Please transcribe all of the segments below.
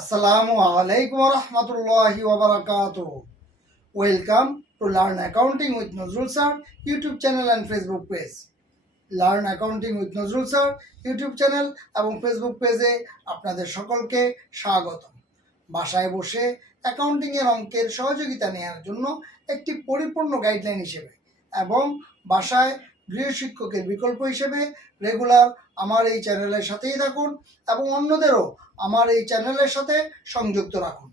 Assalamu alaikum warahmatullahi wabarakatuh. Welcome to Learn Accounting with Nazrul Sir YouTube channel and Facebook page. Learn Accounting with Nazrul Sir YouTube channel এবং Facebook পেজে আপনাদের সকলকে স্বাগতম। বাসায় বসে accounting এর অঙ্কের সহযোগিতা নেওয়ার জন্য একটি পরিপূর্ণ গাইডলাইন হিসেবে এবং বাসায় গৃহশিক্ষকের বিকল্প হিসেবে রেগুলার আমার এই চ্যানেলের সাথেই থাকুন এবং অন্যদেরও আমার এই চ্যানেলের সাথে সংযুক্ত রাখুন।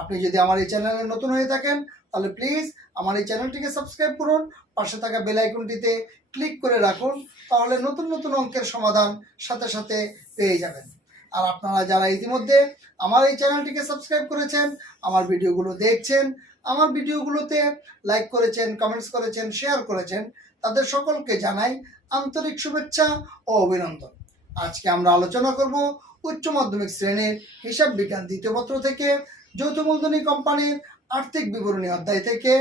আপনি যদি আমার এই চ্যানেলে নতুন হয়ে থাকেন তাহলে প্লিজ আমার এই চ্যানেলটিকে সাবস্ক্রাইব করুন, পাশে থাকা বেল আইকনটিতে ক্লিক করে রাখুন, তাহলে নতুন নতুন অঙ্কের সমাধান সাথে সাথে পেয়ে যাবেন। আর আপনারা যারা ইতিমধ্যে আমার এই চ্যানেলটিকে সাবস্ক্রাইব করেছেন, আমার ভিডিওগুলো দেখছেন, আমার ভিডিওগুলোতে লাইক করেছেন, কমেন্টস করেছেন, শেয়ার করেছেন, তাদের সকলকে জানাই আন্তরিক শুভেচ্ছা ও অভিনন্দন। আজকে আমরা আলোচনা করব উচ্চ মাধ্যমিক শ্রেণীর হিসাব বিজ্ঞান দ্বিতীয় পত্র থেকে যৌথ মূলধনী কোম্পানির আর্থিক বিবরণী অধ্যায় থেকে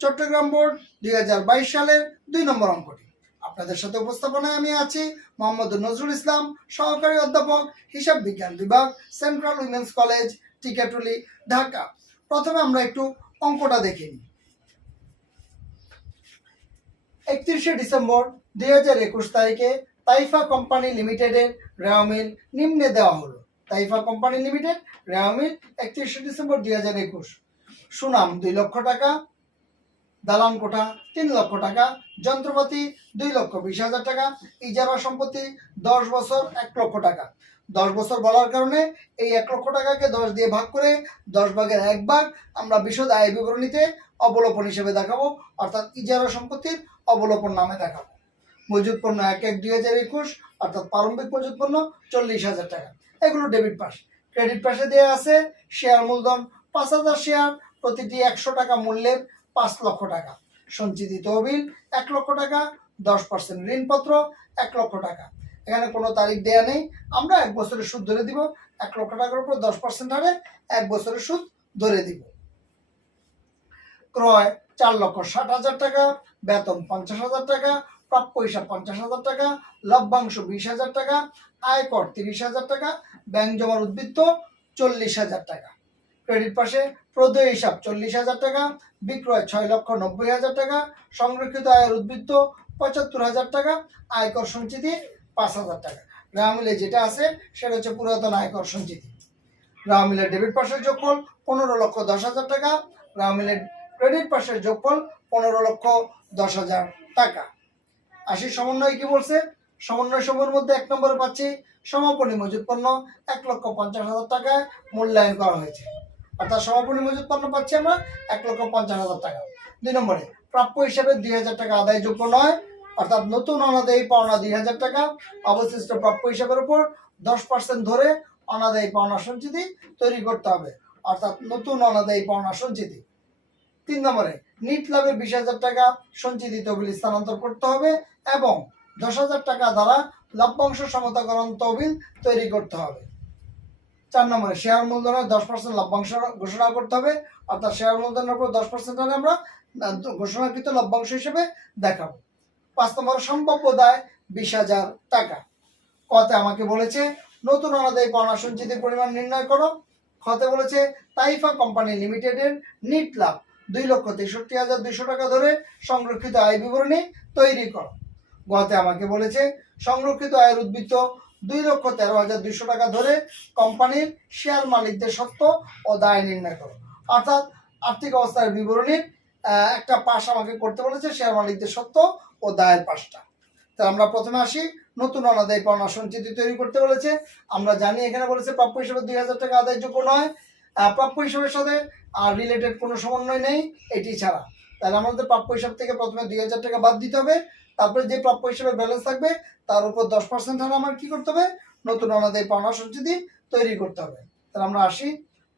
চট্টগ্রাম বোর্ড 2022 সালের 2 নম্বর অঙ্কটি। আপনাদের সাথে উপস্থাপনায় আমি আছি মোহাম্মদ নজরুল ইসলাম, সহকারী অধ্যাপক, হিসাব বিজ্ঞান বিভাগ, central women's college, Tikatuli, Dhaka. প্রথমে আমরা একটু অঙ্কটা দেখে নিই। 31শে ডিসেম্বর 2021 তারিখে তাইফা কোম্পানি লিমিটেডের রেওয়া মিল নিম্নে দেওয়া হলো। তাইফা কোম্পানি লিমিটেড রেওয়া মিল 31শে ডিসেম্বর 2021। সুনাম 2 লক্ষ টাকা, দালান কোঠা 3 লক্ষ টাকা, যন্ত্রপাতি 2,20,000 টাকা, ইজারা সম্পত্তি 10 বছর 1 লক্ষ টাকা। 10 বছর বলার কারণে এই 1 লক্ষ টাকাকে 10 দিয়ে ভাগ করে 10 ভাগের 1 ভাগ আমরা বিশদ আয় বিবরণীতে অবলোপন হিসেবে দেখাবো, অর্থাৎ ইজারা সম্পত্তির অবলোপন নামে দেখাবো। মজুদ পণ্য 1/1/2021 অর্থাৎ প্রারম্ভিক মজুদ পণ্য 40,000 টাকা। এগুলো ডেবিট পাশ। ক্রেডিট পাশে দেওয়া আছে শেয়ার মূলধন 5,000 শেয়ার, প্রতিটি 100 টাকা মূল্যের 5 লক্ষ টাকা। সঞ্চিতি তহবিল 1 লক্ষ টাকা, 10% ঋণপত্র 1 লক্ষ টাকা। এখানে কোনো তারিখ দেয়া নেই, আমরা 1 বছরের সুদ ধরে দিব। 1 লক্ষ টাকার উপর 10% হারে 1 বছরের সুদ ধরে দিব। ক্রয় 4,60,000 টাকা, বেতন 50,000 টাকা, প্রাপ্য হিসাব 50,000 টাকা, লভ্যাংশ 20,000 টাকা, আয়কর 30,000 টাকা, ব্যাংক জমার উদ্বৃত্ত 40,000 টাকা। ক্রেডিট পাশে প্রদেয় হিসাব 40,000 টাকা, বিক্রয় 6,90,000 টাকা, সংরক্ষিত আয়ের উদ্বৃত্ত 75,000 টাকা, আয়কর সঞ্চিতি 5,000 টাকা। রেওয়া মিলে যেটা আছে সেটা হচ্ছে পুরাতন আয়কর সঞ্চিতি। রেওয়া মিলের ডেবিট পাশের যোগফল 15,10,000 টাকা, রেওয়া মিলের ক্রেডিট পাশের যোগফল 15,10,000 টাকা। আসি সমন্বয় কি বলছে। সমন্বয় সমূহের মধ্যে 1 নম্বরে পাচ্ছি সমাপনী মজুদ পণ্য 1,50,000 টাকায় মূল্যায়ন করা হয়েছে, অর্থাৎ সমাপনী মজুদ পণ্য পাচ্ছি আমরা 1,50,000 টাকা। 2 নম্বরে প্রাপ্য হিসাবে 2,000 টাকা আদায়যোগ্য নয়, অর্থাৎ নতুন অনাদায়ী পাওনা 2,000 টাকা। অবশিষ্ট প্রাপ্য হিসাবের উপর 10% ধরে অনাদায়ী পাওনা সঞ্চিতি তৈরি করতে হবে, অর্থাৎ নতুন অনাদায়ী পাওনা সঞ্চিতি। 3 নম্বরে নিট লাভে 20,000 টাকা সঞ্চিতি তহবিল স্থানান্তর করতে হবে এবং 10,000 টাকা দ্বারা লভ্যাংশ সমতাকরণ তহবিল তৈরি করতে হবে। 4 নম্বরে শেয়ার মূলধনের 10% লভ্যাংশ ঘোষণা করতে হবে, অর্থাৎ শেয়ার মূলধনের উপর 10% হারে আমরা ঘোষণাকৃত লভ্যাংশ হিসেবে দেখাবো। 5 নম্বরে সম্ভাব্য দায় 20,000 টাকা। কতে আমাকে বলেছে নতুন অনাদায়ী পাওনা সঞ্চিতির পরিমাণ নির্ণয় করো। খতে বলেছে তাইফা কোম্পানি লিমিটেডের নিট লাভ 2,63,200 টাকা ধরে সংরক্ষিত আয় বিবরণী তৈরি করো। গতে আমাকে বলেছে সংরক্ষিত আয়ের উদ্বৃত্ত 2,13,200 টাকা ধরে কোম্পানির শেয়ার মালিকদের সত্ত্ব ও দায় নির্ণয় করো, অর্থাৎ আর্থিক অবস্থার বিবরণীর একটা পাশ আমাকে করতে বলেছে শেয়ার মালিকদের সত্ত্ব ও দায়ের পাশটা। তাহলে আমরা প্রথমে আসি নতুন অনাদায়ী পাওনা সঞ্চিতি তৈরি করতে বলেছে। আমরা জানি এখানে বলেছে প্রাপ্য হিসেবে 2,000 টাকা আদায়যোগ্য নয়, প্রাপ্য হিসাবের সাথে আর রিলেটেড কোনো সমন্বয় নেই এটি ছাড়া। তাহলে আমাদের প্রাপ্য হিসাব থেকে প্রথমে 2,000 টাকা বাদ দিতে হবে, তারপরে যে প্রাপ্য হিসাবে ব্যালেন্স থাকবে তার উপর 10% হারে আমার কি করতে হবে, নতুন অনাদায়ী পাওনা সঞ্চিতি তৈরি করতে হবে। তাহলে আমরা আসি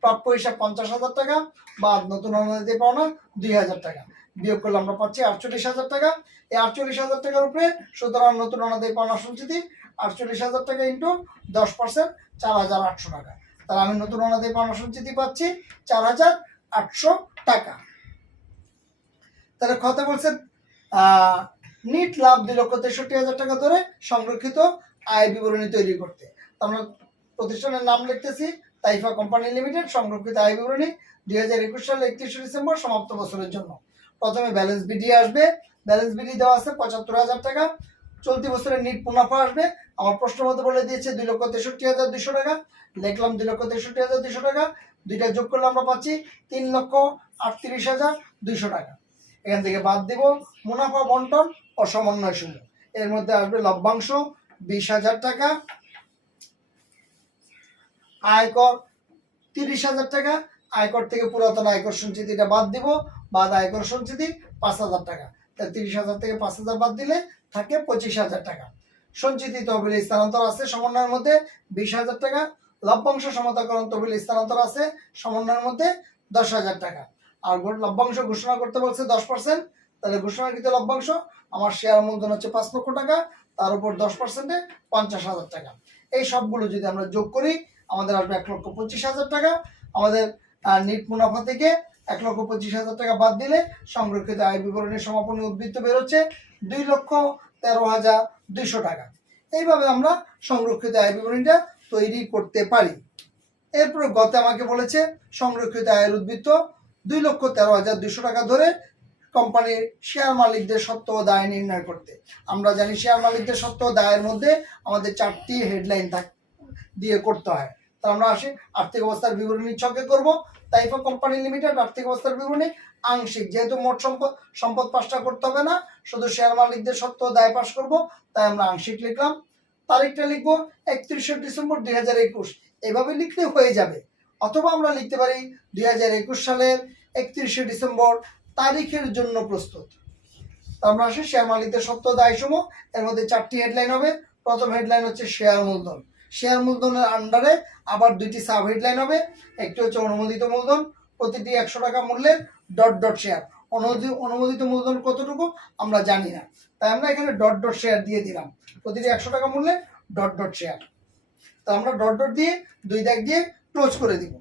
প্রাপ্য হিসাব 50,000 টাকা বা নতুন অনাদায়ী পাওনা 2,000 টাকা, বিয়োগ করলে আমরা পাচ্ছি 48,000 টাকা। এই 48,000 টাকার উপরে সুতরাং নতুন অনাদায়ী পাওনা সঞ্চিতি 48,000 টাকা ইন্টু 10% 4,800 টাকা। তাহলে আমি নতুন অনাদায়ী পাওনা সঞ্চিতি পাচ্ছি 4,800 টাকা। তাহলে খতে বলছে নিট লাভ 2,63,000 টাকা ধরে সংরক্ষিত আয় বিবরণী তৈরি করতে। আমরা প্রতিষ্ঠানের নাম লিখতেছি তাইফা কোম্পানি লিমিটেড সংরক্ষিত আয় বিবরণী 2021 সালের 31 ডিসেম্বর সমাপ্ত বছরের জন্য। প্রথমে ব্যালেন্স বিডি আসবে, ব্যালেন্স বিডি দেওয়া আছে 75,000 টাকা। চলতি বছরের নিট মুনাফা আসবে, আমার প্রশ্ন মতো বলে দিয়েছে 2,63,200 টাকা, লিখলাম 2,63,200 টাকা, দুইটা যোগ করলে আমরা পাচ্ছি 3,38,200 টাকা। এখান থেকে বাদ দিব মুনাফা বন্টন ও সমন্বয় সমূহ। এর মধ্যে আসবে লভ্যাংশ 20,000 টাকা, আয়কর 30,000 টাকা, আয়কর থেকে পুরাতন আয়কর সঞ্চিতিটা বাদ দিব, বাদ আয়কর সঞ্চিতি 5,000 টাকা। তাহলে 30,000 থেকে 5,000 বাদ দিলে থাকে 25,000 টাকা। সঞ্চিতি তহবিলে স্থানান্তর আছে সমন্বয়ের মধ্যে 20,000 টাকা, লভ্যাংশ সমতাকরণ তহবিলে স্থানান্তর আছে সমন্বয়ের মধ্যে 10,000 টাকা। আর লভ্যাংশ ঘোষণা করতে বলছে 10%, তাহলে ঘোষণাকৃত লভ্যাংশ আমার শেয়ার মূলধন হচ্ছে 5 লক্ষ টাকা, তার উপর 10%-এ 50,000 টাকা। এই সবগুলো যদি আমরা যোগ করি আমাদের আসবে 1,25,000 টাকা। আমাদের নিট মুনাফা থেকে 1,25,000 টাকা বাদ দিলে সংরক্ষিত আয় বিবরণীর সমাপনী উদ্বৃত্ত বেরোচ্ছে 2,13,200 টাকা। এইভাবে আমরা সংরক্ষিত আয় বিবরণীটা তৈরি করতে পারি। এরপরে গতে আমাকে বলেছে সংরক্ষিত আয়ের উদ্বৃত্ত 2,13,200 টাকা ধরে কোম্পানির শেয়ার মালিকদের সত্ত্ব ও দায় নির্ণয় করতে। আমরা জানি শেয়ার মালিকদের সত্ত্ব ও দায়ের মধ্যে আমাদের 4টি হেডলাইন দিয়ে করতে হয়। তা আমরা আসি আর্থিক অবস্থার বিবরণী ছকে করব। তাইফা কোম্পানি লিমিটেড আর্থিক অবস্থার বিবরণী আংশিক, যেহেতু মোট সম্পদ পাশটা করতে হবে না, শুধু শেয়ার মালিকদের সত্ত্ব ও দায় পাশ করব, তাই আমরা আংশিক লিখলাম। তারিখটা লিখবো 31 ডিসেম্বর 2021, এভাবে লিখলে হয়ে যাবে। অথবা আমরা লিখতে পারি 2021 সালের 31 ডিসেম্বর তারিখের জন্য প্রস্তুত। আমরা আসি শেয়ার মালিকদের সত্ত্ব দায় সমূহ। এর মধ্যে 4টি হেডলাইন হবে। প্রথম হেডলাইন হচ্ছে শেয়ার মূলধন। শেয়ার মূলধনের আন্ডারে আবার 2টি সাব হেডলাইন হবে। একটি হচ্ছে অনুমোদিত মূলধন, প্রতিটি 100 টাকা মূল্যের ডট ডট শেয়ার। অনুমোদিত মূলধন কতটুকু আমরা জানি না, তাই আমরা এখানে ডট ডট শেয়ার দিয়ে দিলাম, প্রতিটি 100 টাকা মূল্যের ডট ডট শেয়ার। তো আমরা ডট ডট দিয়ে 2 দাগ দিয়ে ক্লোজ করে দিব।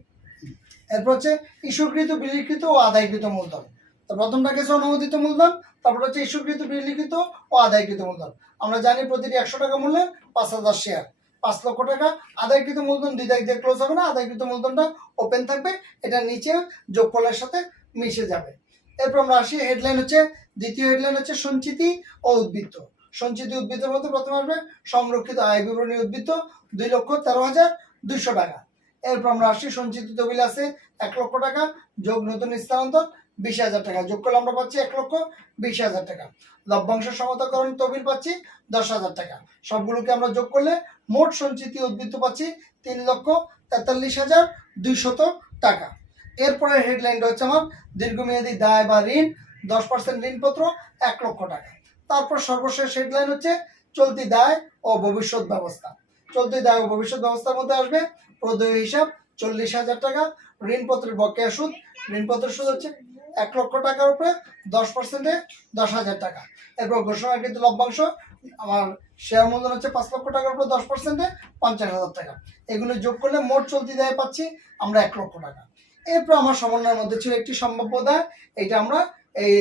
এরপর হচ্ছে ইস্যুকৃত, বিলিকৃত ও আদায়কৃত মূলধন। তো প্রথমটা হচ্ছে অনুমোদিত মূলধন, তারপর হচ্ছে ইস্যুকৃত, বিলিকৃত ও আদায়কৃত মূলধন। আমরা জানি প্রতিটি 100 টাকা মূল্যের 5,000 শেয়ার, 5 লক্ষ টাকা। আদায়কৃত মূলধন 2 দাগ দিয়ে ক্লোজ হবে না, আদায়কৃত মূলধনটা ওপেন থাকবে, এটা নিচে যোগফলের সাথে মিশে যাবে। এরপর আমরা আসি হেডলাইন হচ্ছে, দ্বিতীয় হেডলাইন হচ্ছে সঞ্চিতি ও উদ্বৃত্ত। সঞ্চিতি উদ্বৃত্তের মধ্যে প্রথমে আসবে সংরক্ষিত আয় বিবরণী উদ্বৃত্ত 2,13,200 টাকা। এরপর আমরা আসি সঞ্চিত তহবিল আছে 1 লক্ষ টাকা, যোগ নতুন স্থানান্তর 20,000 টাকা, যোগ করলে আমরা পাচ্ছি 1,20,000 টাকা। লভ্যাংশ সমতাকরণ তহবিল পাচ্ছি 10,000 টাকা। সবগুলোকে আমরা যোগ করলে মোট সঞ্চিতি উদ্বৃত্ত পাচ্ছি 3,43,200 টাকা। এরপরে হেডলাইনটা হচ্ছে আমার দীর্ঘমেয়াদী দায় বা ঋণ 10% ঋণপত্র 1 লক্ষ টাকা। তারপর সর্বশেষ হেডলাইন হচ্ছে চলতি দায় ও ভবিষ্যৎ ব্যবস্থা। চলতি দায় ও ভবিষ্যৎ ব্যবস্থার মধ্যে আসবে প্রদেয় হিসাব 40,000 টাকা, ঋণপত্রের বকেয়া সুদ, ঋণপত্রের সুদ হচ্ছে 1 লক্ষ টাকার উপরে 10%-এ 10,000 টাকা। এরপর ঘোষণাকৃত লভ্যাংশ, আমার শেয়ার মূলধন হচ্ছে 5 লক্ষ টাকার উপর 10%-এ 50,000 টাকা। এগুলো যোগ করলে মোট চলতি দায় পাচ্ছি আমরা 1 লক্ষ টাকা। এরপর আমার সমন্বয়ের মধ্যে ছিল একটি সম্ভাব্য দায়, এইটা আমরা এই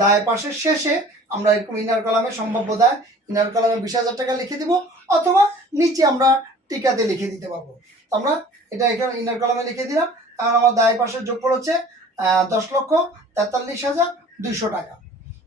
দায় পাশের শেষে আমরা এরকম ইনার কলামে সম্ভাব্য দায়, ইনার কলামে 20,000 টাকা লিখে দিব, অথবা নিচে আমরা টিকাতে লিখে দিতে পারবো। আমরা এটা এখানে ইনার কলামে লিখে দিলাম, কারণ আমার দায় পাশের যোগফল হচ্ছে 10,43,200 টাকা।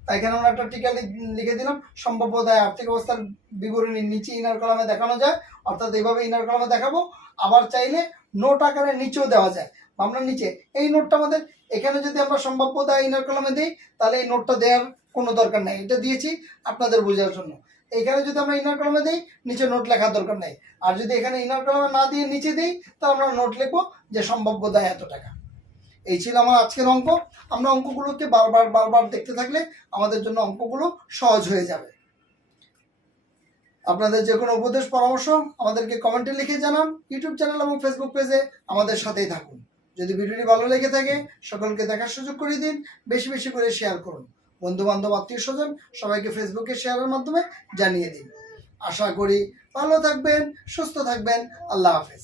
তাই এখানে আমরা একটা টিকা লিখে দিলাম। সম্ভাব্য দায় আর্থিক অবস্থার বিবরণী নিচে ইনার কলামে দেখানো যায়, অর্থাৎ এইভাবে ইনার কলামে দেখাবো। আবার চাইলে নোট আকারে নিচেও দেওয়া যায়। আমরা নিচে এই নোটটা আমাদের এখানে যদি আমরা সম্ভাব্য দায় ইনার কলামে দিই, তাহলে এই নোটটা দেওয়ার কোনো দরকার নেই, এটা দিয়েছি আপনাদের বোঝার জন্য। এখানে যদি আমরা ইনার কলামে দিই, নিচে নোট লেখার দরকার নেই। আর যদি এখানে ইনার কলামে না দিয়ে নিচে দিই, তাহলে আমরা নোট লিখবো যে সম্ভাব্য দায় এত টাকা। এই ছিল আমার আজকের অঙ্ক। আমরা অঙ্কগুলোকে বারবার দেখতে থাকলে আমাদের জন্য অঙ্কগুলো সহজ হয়ে যাবে। আপনাদের যে কোনো উপদেশ পরামর্শ আমাদেরকে কমেন্টে লিখে জানান। ইউটিউব চ্যানেল এবং ফেসবুক পেজে আমাদের সাথেই থাকুন। যদি ভিডিওটি ভালো লেগে থাকে সকলকে দেখার সুযোগ করে দিন, বেশি বেশি করে শেয়ার করুন। বন্ধু বান্ধব, আত্মীয় স্বজন সবাইকে ফেসবুকে শেয়ারের মাধ্যমে জানিয়ে দিন। আশা করি ভালো থাকবেন, সুস্থ থাকবেন। আল্লাহ হাফেজ।